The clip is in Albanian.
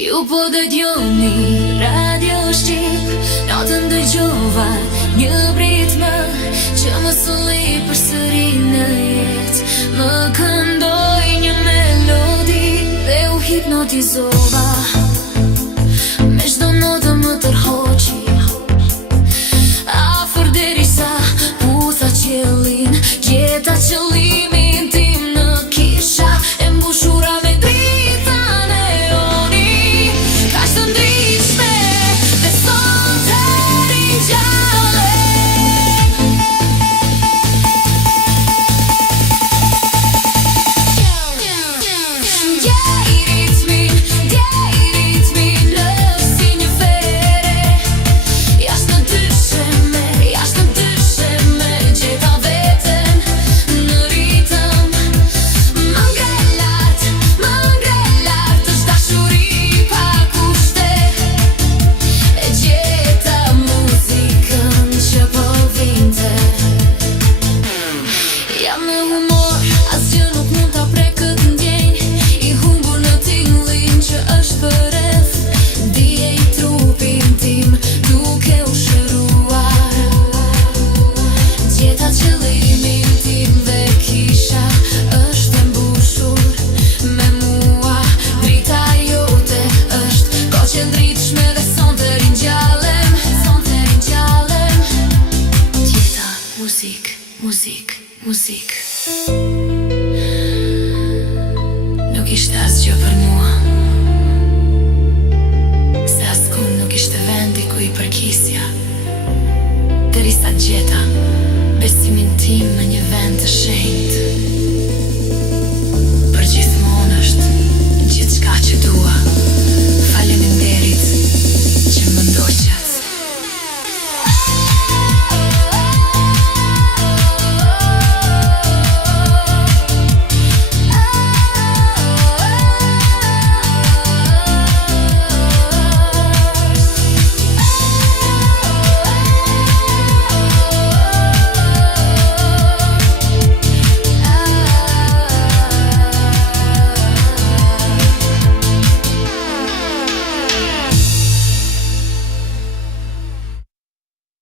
Ju po dëgjoni Radio Shqip, natën dëgjova një ritmë që më solli përsëri në jetë. Më këndoi një melodi dhe u hipnotizova. Me çdo notë më tërhoqi afër derisa putha qiellin, gjeta qëllimin tim në kisha e mbushura me drita neoni. Kaq të ndryshme dhe sonte ringjallem. Djej ritmin, lëv si një fere. Jashtë në dysheme, gjeta veten në ritëm. Më ngre lart, është dashuri pa kushte. E gjeta muzikën që po vinte. Jam në humor, asgjë nuk mund ta prek këtë ndjenjë. I humbur në tingullin që është përreth. Dije i trupin tim duke u shëruar. Gjeta qëllimin tim dhe kisha është e mbushur me mua. Drita jote është ko qëndritshme dhe sonte ringjallem. Gjeta, muzik.